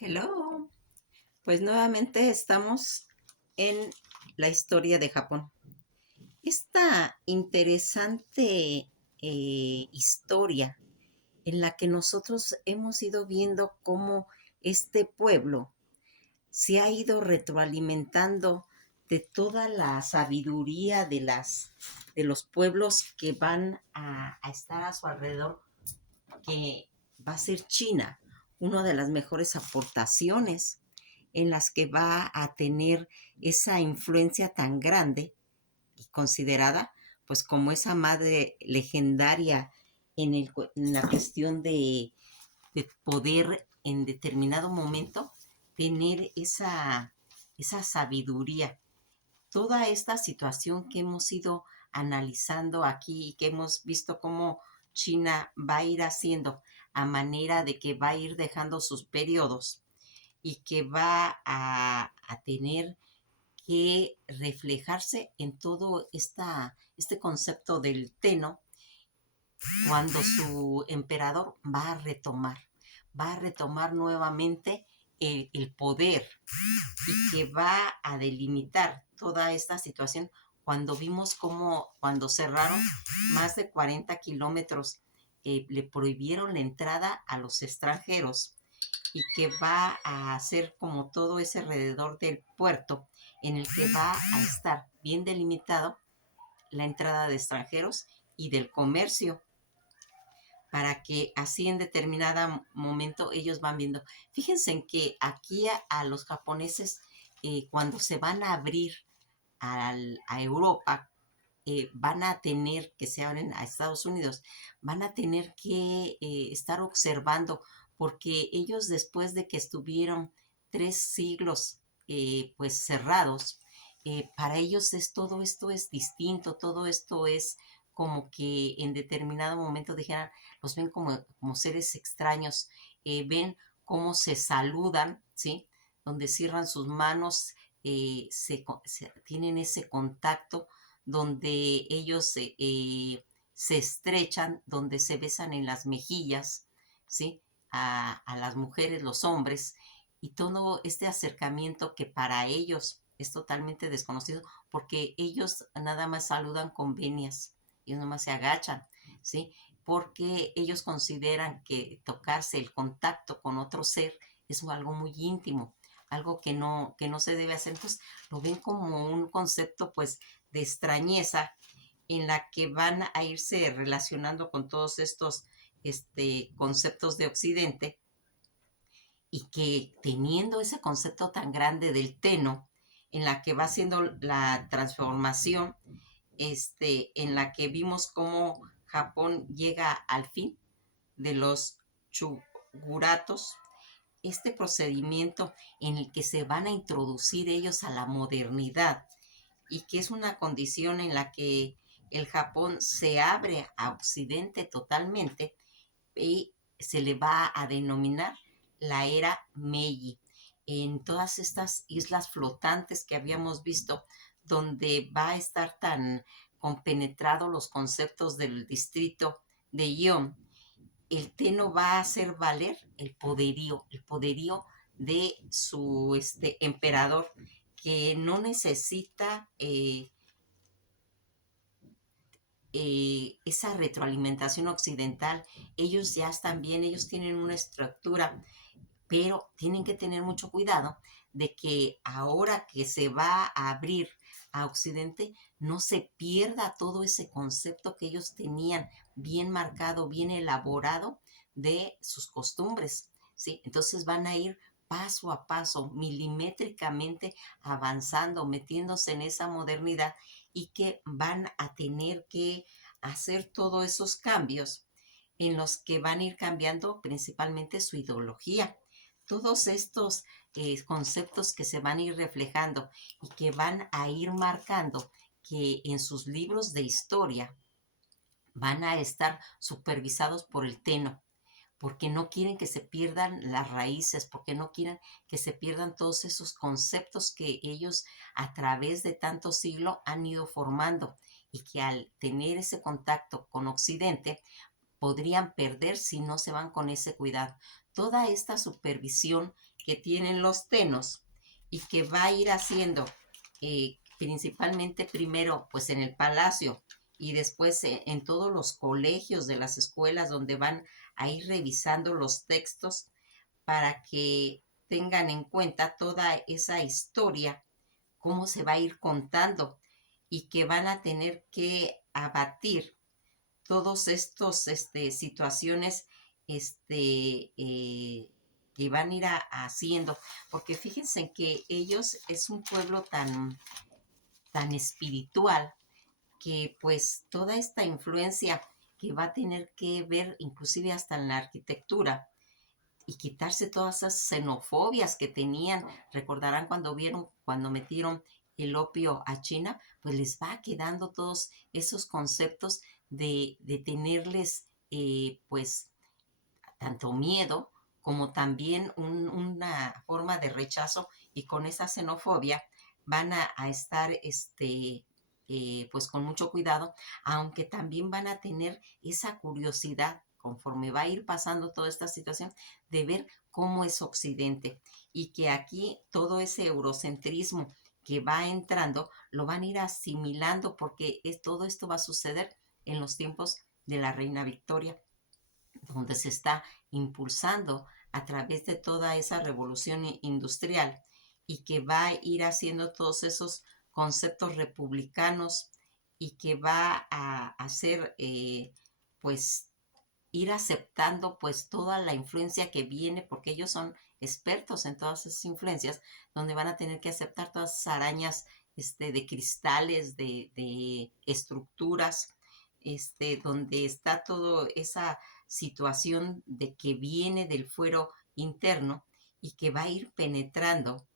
Hello. Pues nuevamente estamos en la historia de Japón. Esta interesante historia en la que nosotros hemos ido viendo cómo este pueblo se ha ido retroalimentando de toda la sabiduría de los pueblos que van a estar a su alrededor, que va a ser China, una de las mejores aportaciones en las que va a tener esa influencia tan grande y considerada pues como esa madre legendaria en la cuestión de poder en determinado momento tener esa sabiduría. Toda esta situación que hemos ido analizando aquí y que hemos visto cómo China va a ir haciendo a manera de que va a ir dejando sus periodos y que va a tener que reflejarse en todo este concepto del Teno cuando su emperador va a retomar nuevamente el poder y que va a delimitar toda esta situación cuando vimos cómo cuando cerraron más de 40 kilómetros, le prohibieron la entrada a los extranjeros y que va a hacer como todo ese alrededor del puerto en el que va a estar bien delimitado la entrada de extranjeros y del comercio para que así en determinado momento ellos van viendo. Fíjense en que aquí a los japoneses, cuando se van a abrir a Europa, van a tener que se abren a Estados Unidos, van a tener que estar observando, porque ellos después de que estuvieron 3 siglos pues cerrados, para ellos todo esto es distinto, todo esto es como que en determinado momento dijeran, los ven como seres extraños, ven cómo se saludan, ¿sí? Donde cierran sus manos, tienen ese contacto, donde ellos se estrechan, donde se besan en las mejillas, ¿sí? A las mujeres, los hombres, y todo este acercamiento que para ellos es totalmente desconocido, porque ellos nada más saludan con venias, ellos nada más se agachan, ¿sí? Porque ellos consideran que tocarse, el contacto con otro ser, es algo muy íntimo, algo que no se debe hacer. Entonces lo ven como un concepto pues de extrañeza en la que van a irse relacionando con todos estos conceptos de Occidente, y que teniendo ese concepto tan grande del Teno, en la que va haciendo la transformación, en la que vimos cómo Japón llega al fin de los chuguratos, este procedimiento en el que se van a introducir ellos a la modernidad y que es una condición en la que el Japón se abre a Occidente totalmente y se le va a denominar la era Meiji. En todas estas islas flotantes que habíamos visto, donde va a estar tan compenetrado los conceptos del distrito de Gion, el Teno va a hacer valer el poderío de su emperador, que no necesita esa retroalimentación occidental. Ellos ya están bien, ellos tienen una estructura, pero tienen que tener mucho cuidado de que ahora que se va a abrir a Occidente, no se pierda todo ese concepto que ellos tenían bien marcado, bien elaborado de sus costumbres, ¿sí? Entonces van a ir paso a paso, milimétricamente avanzando, metiéndose en esa modernidad, y que van a tener que hacer todos esos cambios en los que van a ir cambiando principalmente su ideología. Todos estos conceptos que se van a ir reflejando y que van a ir marcando que en sus libros de historia van a estar supervisados por el Teno, porque no quieren que se pierdan las raíces, porque no quieren que se pierdan todos esos conceptos que ellos a través de tantos siglos han ido formando, y que al tener ese contacto con Occidente podrían perder si no se van con ese cuidado. Toda esta supervisión que tienen los tenos y que va a ir haciendo principalmente primero pues en el palacio y después en todos los colegios de las escuelas donde van a ir revisando los textos para que tengan en cuenta toda esa historia, cómo se va a ir contando y que van a tener que abatir todos estos situaciones que van a ir haciendo, porque fíjense que ellos es un pueblo tan espiritual que pues toda esta influencia que va a tener que ver inclusive hasta en la arquitectura y quitarse todas esas xenofobias que tenían. Recordarán cuando metieron el opio a China, pues les va quedando todos esos conceptos de tenerles pues tanto miedo como también una forma de rechazo, y con esa xenofobia van a estar pues con mucho cuidado, aunque también van a tener esa curiosidad conforme va a ir pasando toda esta situación de ver cómo es Occidente, y que aquí todo ese eurocentrismo que va entrando lo van a ir asimilando porque todo esto va a suceder en los tiempos de la reina Victoria, donde se está impulsando a través de toda esa revolución industrial y que va a ir haciendo todos esos conceptos republicanos y que va a hacer pues ir aceptando pues toda la influencia que viene, porque ellos son expertos en todas esas influencias, donde van a tener que aceptar todas esas arañas de cristales, de estructuras, donde está toda esa situación de que viene del fuero interno y que va a ir penetrando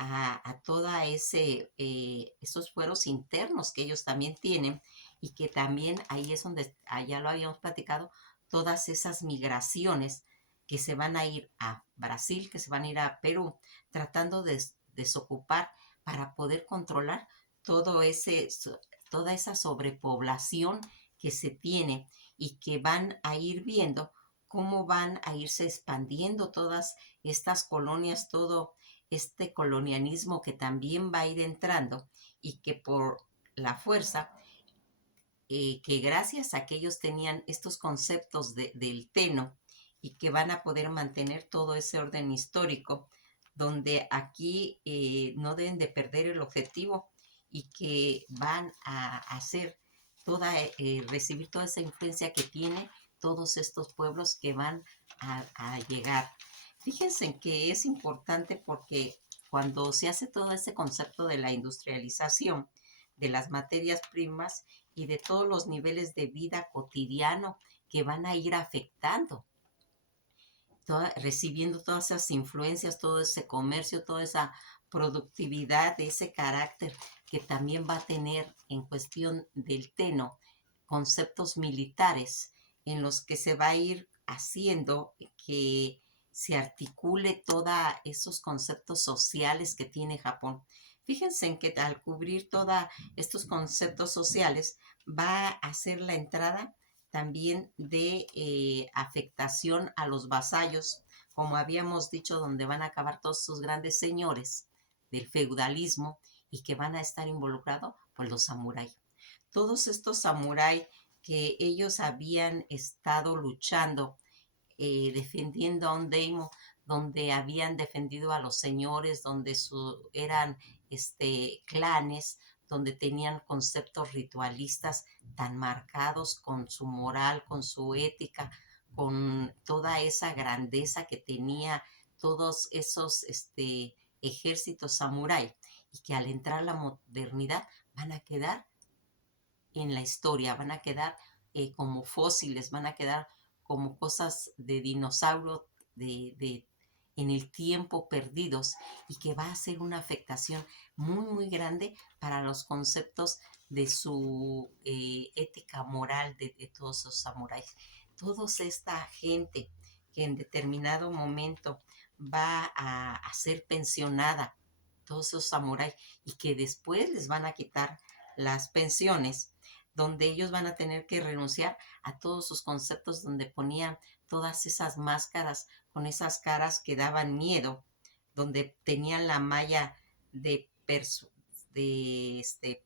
a toda esos fueros internos que ellos también tienen, y que también ahí es donde, allá lo habíamos platicado, todas esas migraciones que se van a ir a Brasil, que se van a ir a Perú, tratando de desocupar para poder controlar todo toda esa sobrepoblación que se tiene, y que van a ir viendo cómo van a irse expandiendo todas estas colonias, todo este colonialismo que también va a ir entrando, y que por la fuerza, que gracias a que ellos tenían estos conceptos del teno, y que van a poder mantener todo ese orden histórico, donde aquí no deben de perder el objetivo, y que van a hacer recibir toda esa influencia que tiene todos estos pueblos que van a llegar. Fíjense que es importante porque cuando se hace todo ese concepto de la industrialización de las materias primas y de todos los niveles de vida cotidiano que van a ir afectando, recibiendo todas esas influencias, todo ese comercio, toda esa productividad, ese carácter que también va a tener en cuestión del teno, conceptos militares en los que se va a ir haciendo que se articule todos esos conceptos sociales que tiene Japón. Fíjense en que al cubrir todos estos conceptos sociales va a hacer la entrada también de afectación a los vasallos, como habíamos dicho, donde van a acabar todos esos grandes señores del feudalismo, y que van a estar involucrados pues los samuráis. Todos estos samuráis que ellos habían estado luchando, defendiendo a un daimyo, donde habían defendido a los señores, donde eran clanes, donde tenían conceptos ritualistas tan marcados con su moral, con su ética, con toda esa grandeza que tenía todos esos ejércitos samurái, y que al entrar la modernidad van a quedar en la historia, van a quedar como fósiles, van a quedar como cosas de dinosaurio, en el tiempo perdidos, y que va a ser una afectación muy, muy grande para los conceptos de su ética moral de todos esos samuráis. Toda esta gente que en determinado momento va a ser pensionada, todos esos samuráis, y que después les van a quitar las pensiones, donde ellos van a tener que renunciar a todos sus conceptos, donde ponían todas esas máscaras con esas caras que daban miedo, donde tenían la malla de, de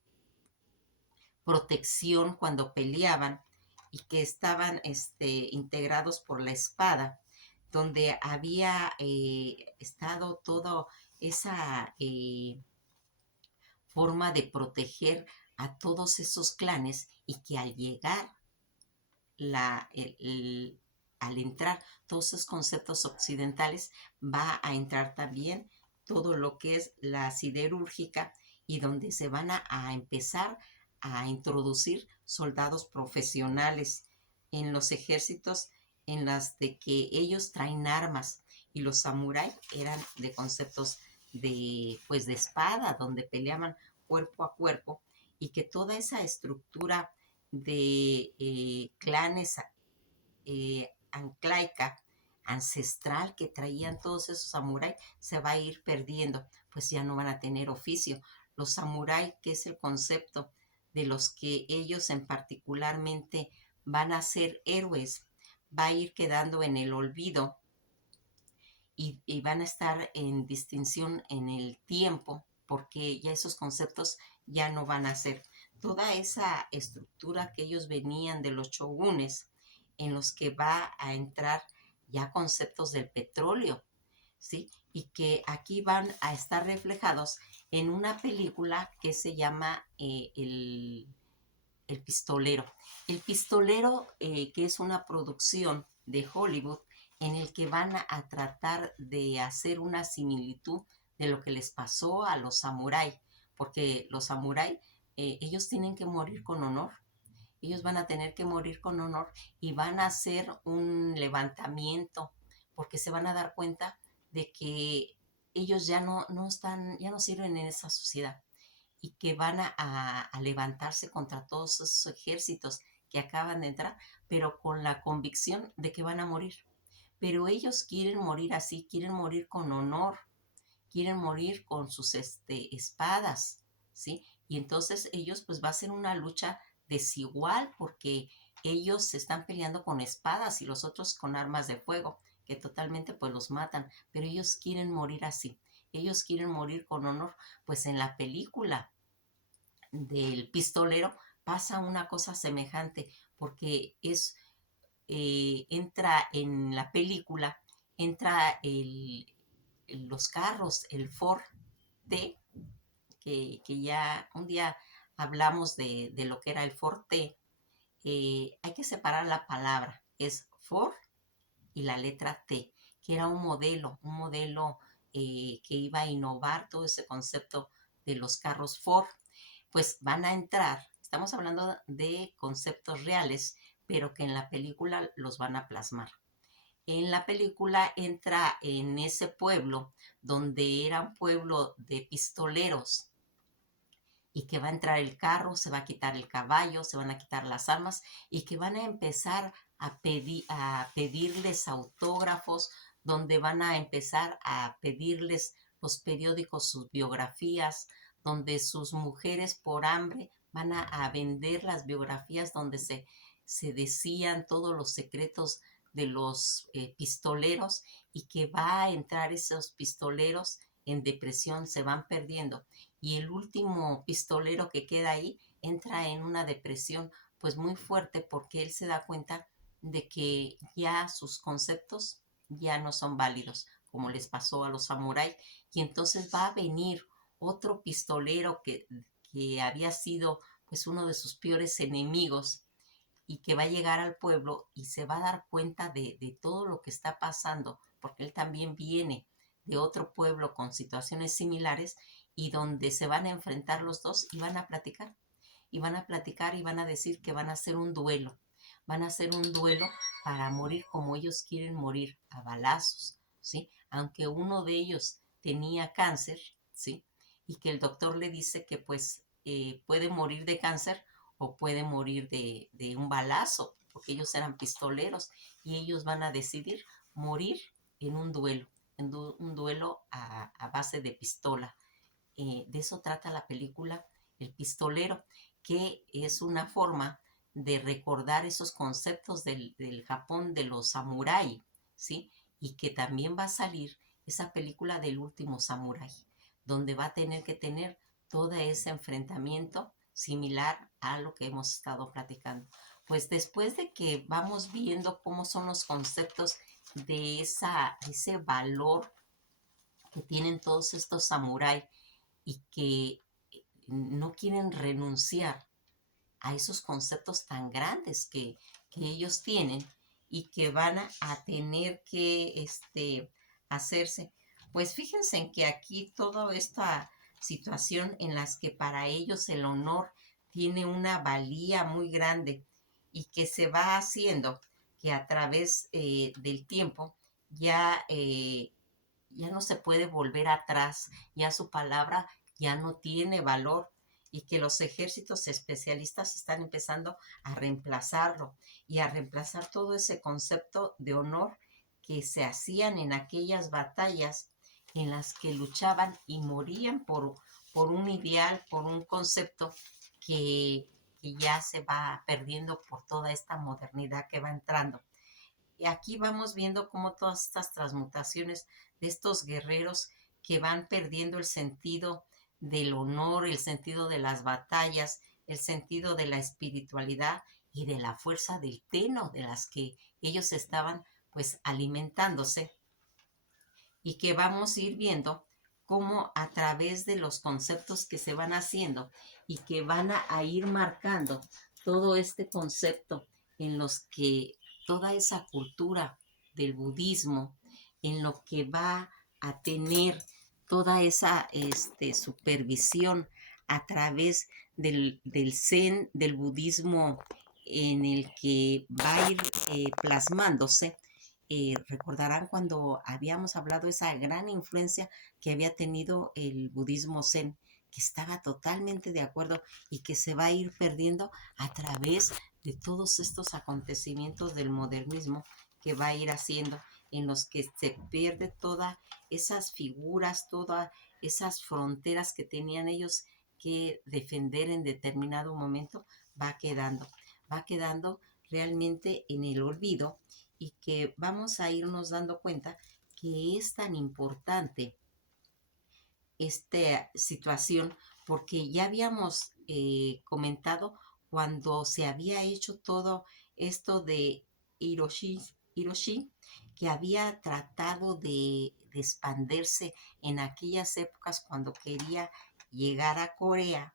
protección cuando peleaban y que estaban integrados por la espada, donde había estado toda esa forma de proteger a todos esos clanes y que al llegar al entrar todos esos conceptos occidentales, va a entrar también todo lo que es la siderúrgica y donde se van a empezar a introducir soldados profesionales en los ejércitos en las de que ellos traen armas y los samuráis eran de conceptos de pues de espada donde peleaban cuerpo a cuerpo y que toda esa estructura de clanes anclaica, ancestral que traían todos esos samuráis, se va a ir perdiendo, pues ya no van a tener oficio. Los samuráis, que es el concepto de los que ellos en particularmente van a ser héroes, va a ir quedando en el olvido y van a estar en distinción en el tiempo, porque ya esos conceptos ya no van a ser toda esa estructura que ellos venían de los shogunes, en los que va a entrar ya conceptos del petróleo, ¿sí? Y que aquí van a estar reflejados en una película que se llama el Pistolero. El Pistolero, que es una producción de Hollywood, en el que van a tratar de hacer una similitud de lo que les pasó a los samuráis, porque los samuráis, ellos tienen que morir con honor, ellos van a tener que morir con honor y van a hacer un levantamiento, porque se van a dar cuenta de que ellos ya no están, ya no sirven en esa sociedad y que van a levantarse contra todos esos ejércitos que acaban de entrar, pero con la convicción de que van a morir. Pero ellos quieren morir así, quieren morir con honor, quieren morir con sus espadas, ¿sí? Y entonces ellos pues va a ser una lucha desigual porque ellos se están peleando con espadas y los otros con armas de fuego, que totalmente pues los matan, pero ellos quieren morir así, ellos quieren morir con honor. Pues en la película del pistolero pasa una cosa semejante, porque entra en la película, entra los carros, el Ford T, que ya un día hablamos de lo que era el Ford T. Hay que separar la palabra, es Ford y la letra T, que era un modelo que iba a innovar todo ese concepto de los carros Ford. Pues van a entrar, estamos hablando de conceptos reales, pero que en la película los van a plasmar. En la película entra en ese pueblo donde era un pueblo de pistoleros y que va a entrar el carro, se va a quitar el caballo, se van a quitar las armas y que van a empezar a pedirles autógrafos, donde van a empezar a pedirles los periódicos, sus biografías, donde sus mujeres por hambre van a vender las biografías donde se decían todos los secretos de los pistoleros y que va a entrar esos pistoleros en depresión, se van perdiendo y el último pistolero que queda ahí entra en una depresión pues muy fuerte porque él se da cuenta de que ya sus conceptos ya no son válidos, como les pasó a los samuráis, y entonces va a venir otro pistolero que había sido pues uno de sus peores enemigos y que va a llegar al pueblo y se va a dar cuenta de todo lo que está pasando, porque él también viene de otro pueblo con situaciones similares y donde se van a enfrentar los dos y van a platicar. Y van a platicar y van a decir que van a hacer un duelo. Van a hacer un duelo para morir como ellos quieren morir, a balazos, ¿sí? Aunque uno de ellos tenía cáncer, ¿sí? Y que el doctor le dice que pues puede morir de cáncer o puede morir de un balazo, porque ellos eran pistoleros y ellos van a decidir morir en un duelo, un duelo a base de pistola. De eso trata la película El Pistolero, que es una forma de recordar esos conceptos del Japón de los samuráis, ¿sí? Y que también va a salir esa película del último samurái, donde va a tener que tener todo ese enfrentamiento similar a lo que hemos estado platicando. Pues después de que vamos viendo cómo son los conceptos de ese valor que tienen todos estos samuráis y que no quieren renunciar a esos conceptos tan grandes que ellos tienen y que van a tener que hacerse. Pues fíjense en que aquí toda esta situación en las que para ellos el honor tiene una valía muy grande y que se va haciendo que a través del tiempo ya, ya no se puede volver atrás, ya su palabra ya no tiene valor y que los ejércitos especialistas están empezando a reemplazarlo y a reemplazar todo ese concepto de honor que se hacían en aquellas batallas en las que luchaban y morían por un ideal, por un concepto que ya se va perdiendo por toda esta modernidad que va entrando. Y aquí vamos viendo cómo todas estas transmutaciones de estos guerreros que van perdiendo el sentido del honor, el sentido de las batallas, el sentido de la espiritualidad y de la fuerza del teno de las que ellos estaban pues alimentándose, y que vamos a ir viendo cómo a través de los conceptos que se van haciendo y que van a ir marcando todo este concepto en los que toda esa cultura del budismo, en lo que va a tener toda esa supervisión a través del zen, del budismo, en el que va a ir plasmándose. Recordarán cuando habíamos hablado de esa gran influencia que había tenido el budismo zen, que estaba totalmente de acuerdo y que se va a ir perdiendo a través de todos estos acontecimientos del modernismo que va a ir haciendo, en los que se pierde todas esas figuras, todas esas fronteras que tenían ellos que defender en determinado momento, va quedando realmente en el olvido, y que vamos a irnos dando cuenta que es tan importante esta situación porque ya habíamos comentado cuando se había hecho todo esto de Hiroshi, que había tratado de expandirse en aquellas épocas cuando quería llegar a Corea,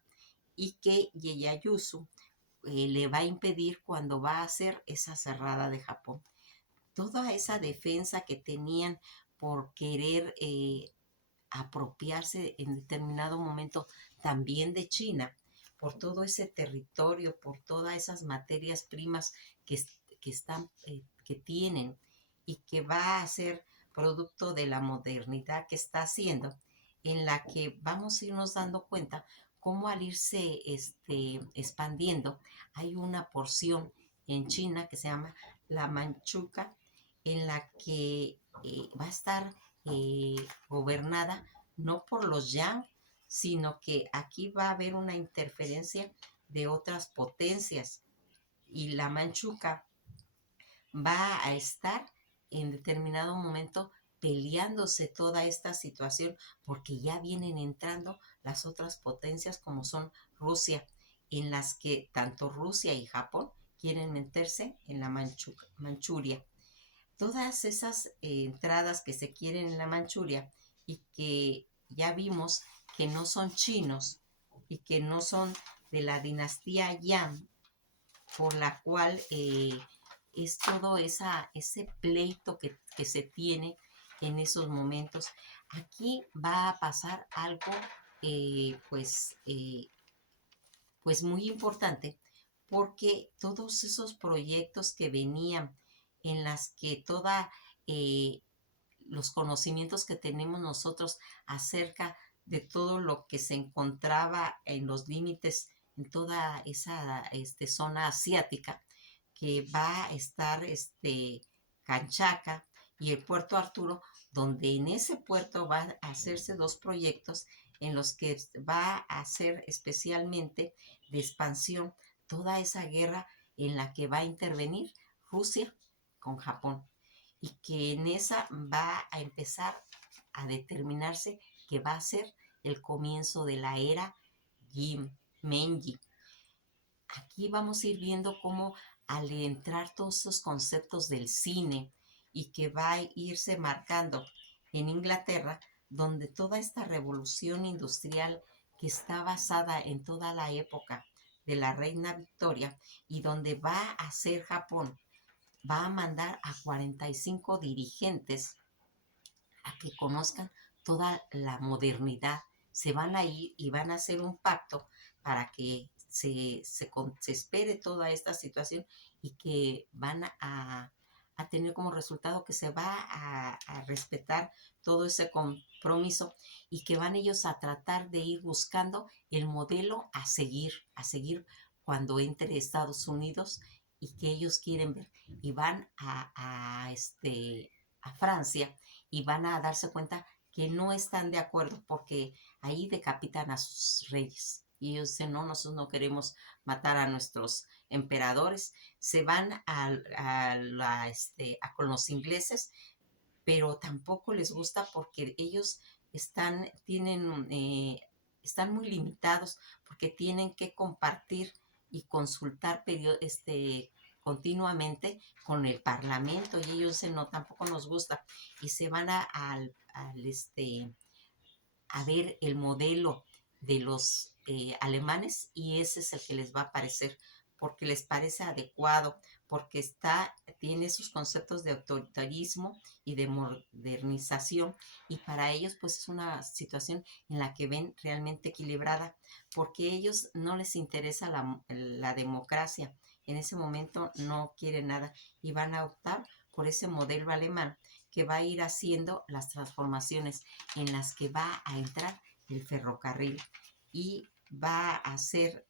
y que Ieyasu le va a impedir cuando va a hacer esa cerrada de Japón. Toda esa defensa que tenían por querer apropiarse en determinado momento también de China, por todo ese territorio, por todas esas materias primas que tienen y que va a ser producto de la modernidad que está haciendo, en la que vamos a irnos dando cuenta cómo al irse expandiendo, hay una porción en China que se llama la Manchuca, en la que va a estar gobernada no por los yang, sino que aquí va a haber una interferencia de otras potencias, y la Manchuca va a estar en determinado momento peleándose toda esta situación porque ya vienen entrando las otras potencias como son Rusia, en las que tanto Rusia y Japón quieren meterse en la Manchuria. Todas esas entradas que se quieren en la Manchuria y que ya vimos que no son chinos y que no son de la dinastía Yang, por la cual es todo ese pleito que se tiene en esos momentos. Aquí va a pasar algo pues muy importante, porque todos esos proyectos que venían en las que toda los conocimientos que tenemos nosotros acerca de todo lo que se encontraba en los límites en toda esa zona asiática, que va a estar Canchaca y el puerto Arturo, donde en ese puerto va a hacerse dos proyectos en los que va a hacer especialmente de expansión toda esa guerra en la que va a intervenir Rusia con Japón, y que en esa va a empezar a determinarse que va a ser el comienzo de la era Meiji. Aquí vamos a ir viendo cómo al entrar todos esos conceptos del cine y que va a irse marcando en Inglaterra, donde toda esta revolución industrial que está basada en toda la época de la reina Victoria y donde va a ser Japón, va a mandar a 45 dirigentes a que conozcan toda la modernidad. Se van a ir y van a hacer un pacto para que se espere toda esta situación y que van a tener como resultado que se va a respetar todo ese compromiso y que van ellos a tratar de ir buscando el modelo a seguir cuando entre Estados Unidos y que ellos quieren ver y van a Francia y van a darse cuenta que no están de acuerdo porque ahí decapitan a sus reyes. Y ellos dicen, no, nosotros no queremos matar a nuestros emperadores. Se van con los ingleses, pero tampoco les gusta porque ellos están muy limitados porque tienen que compartir y consultar continuamente con el parlamento y ellos dicen, no, tampoco nos gusta y se van a ver el modelo de los alemanes y ese es el que les va a parecer porque les parece adecuado, porque tiene sus conceptos de autoritarismo y de modernización y para ellos pues es una situación en la que ven realmente equilibrada porque ellos no les interesa la democracia, en ese momento no quieren nada y van a optar por ese modelo alemán que va a ir haciendo las transformaciones en las que va a entrar el ferrocarril y va a ser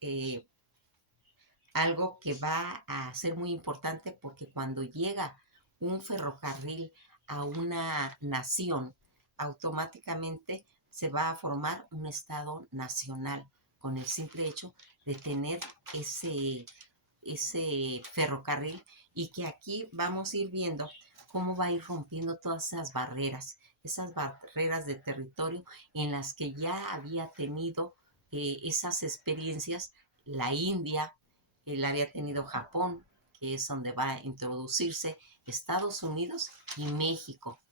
algo que va a ser muy importante porque cuando llega un ferrocarril a una nación, automáticamente se va a formar un Estado nacional con el simple hecho de tener ese ferrocarril y que aquí vamos a ir viendo cómo va a ir rompiendo todas esas barreras de territorio en las que ya había tenido esas experiencias la India, la había tenido Japón, que es donde va a introducirse Estados Unidos y México.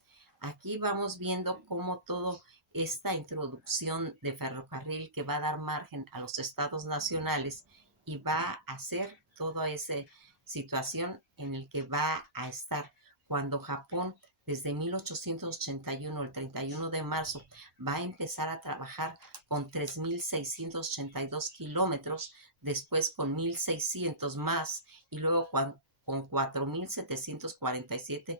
Aquí vamos viendo cómo toda esta introducción de ferrocarril que va a dar margen a los estados nacionales y va a hacer toda esa situación en el que va a estar cuando Japón desde 1881, el 31 de marzo, va a empezar a trabajar con 3.682 kilómetros, después con 1.600 más y luego con 4.747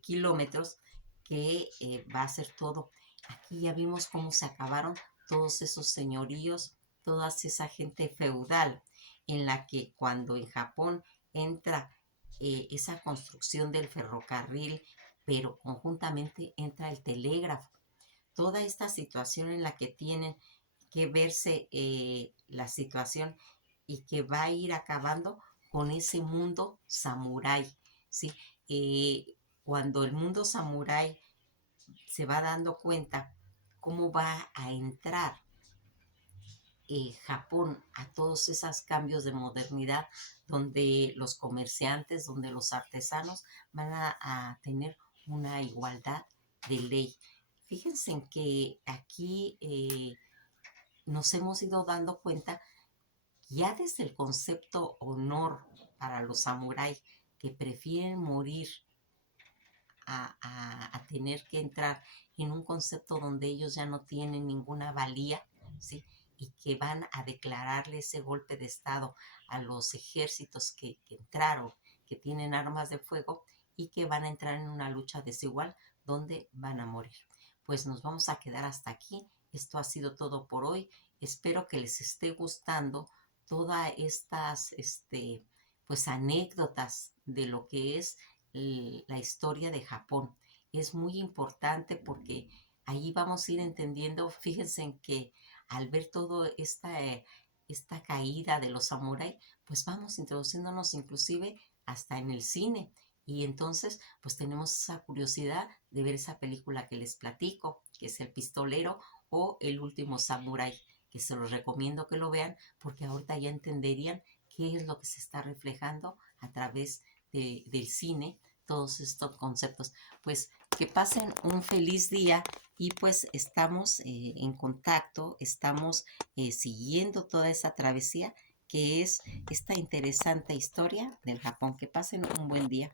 kilómetros, que va a ser todo. Aquí ya vimos cómo se acabaron todos esos señoríos, toda esa gente feudal, en la que cuando en Japón entra esa construcción del ferrocarril, pero conjuntamente entra el telégrafo. Toda esta situación en la que tienen que verse la situación y que va a ir acabando con ese mundo samurái, ¿sí? Cuando el mundo samurái se va dando cuenta cómo va a entrar Japón a todos esos cambios de modernidad donde los comerciantes, donde los artesanos van a tener una igualdad de ley. Fíjense en que aquí nos hemos ido dando cuenta ya desde el concepto honor para los samuráis que prefieren morir a tener que entrar en un concepto donde ellos ya no tienen ninguna valía, ¿sí? Y que van a declararle ese golpe de Estado a los ejércitos que entraron, que tienen armas de fuego y que van a entrar en una lucha desigual donde van a morir. Pues nos vamos a quedar hasta aquí. Esto ha sido todo por hoy. Espero que les esté gustando todas estas pues anécdotas de lo que es la historia de Japón. Es muy importante porque ahí vamos a ir entendiendo, fíjense en que al ver toda esta caída de los samuráis, pues vamos introduciéndonos inclusive hasta en el cine. Y entonces, pues tenemos esa curiosidad de ver esa película que les platico, que es El Pistolero o El Último Samurái, que se los recomiendo que lo vean porque ahorita ya entenderían qué es lo que se está reflejando a través del cine, todos estos conceptos. Pues que pasen un feliz día y pues estamos en contacto, estamos siguiendo toda esa travesía que es esta interesante historia del Japón. Que pasen un buen día.